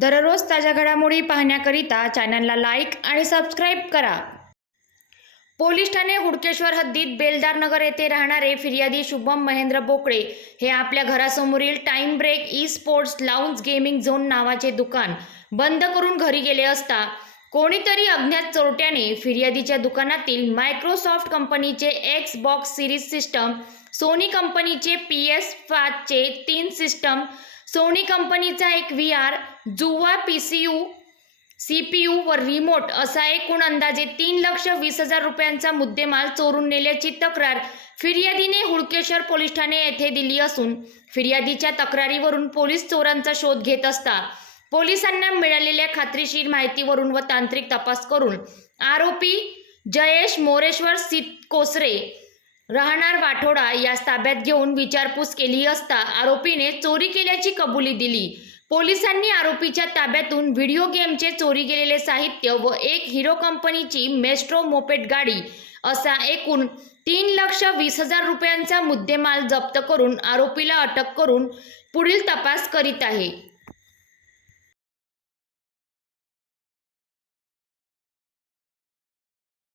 दररोज ताज्या घडामोडी पाहण्याकरिता चॅनलला लाईक आणि सबस्क्राईब करा. पोलीस ठाणे हुडकेश्वर हद्दीत बेलदार नगर येथे राहणारे फिर्यादी शुभम महेंद्र बोकडे हे आपल्या घरासमोरील time break E sports lounge gaming zone नावाचे दुकान बंद करून घरी गेले असता कोणीतरी अज्ञात चोरट्याने फिर्यादीच्या दुकानातील मायक्रोसॉफ्ट कंपनीचे Xbox series system Sony कंपनीचे पी एस पाचचे तीन सिस्टम सोनी कंपनीचा एक व्ही आर जुवा P C U C P U व रिमोट असा एकूण अंदाजे तीन लक्ष वीस हजार रुपयांचा मुद्देमाल चोरून नेल्याची तक्रार फिर्यादीने हुडकेश्वर पोलीस ठाणे येथे दिली असून फिर्यादीच्या तक्रारीवरून पोलीस चोरांचा शोध घेत असता पोलिसांना मिळालेल्या खात्रीशीर माहितीवरून व तांत्रिक तपास करून आरोपी जयेश मोरेश्वर सित कोसरे राहणार वाठोडा यास ताब्यात घेऊन विचारपूस केली असता आरोपीने चोरी केल्याची कबुली दिली. पोलिसांनी आरोपीच्या ताब्यातून व्हिडिओ गेमचे चोरी गेलेले साहित्य व एक हिरो कंपनीची मेस्ट्रो मोपेट गाडी असा एकूण तीन लक्ष वीस हजार रुपयांचा मुद्देमाल जप्त करून आरोपीला अटक करून पुढील तपास करीत आहे.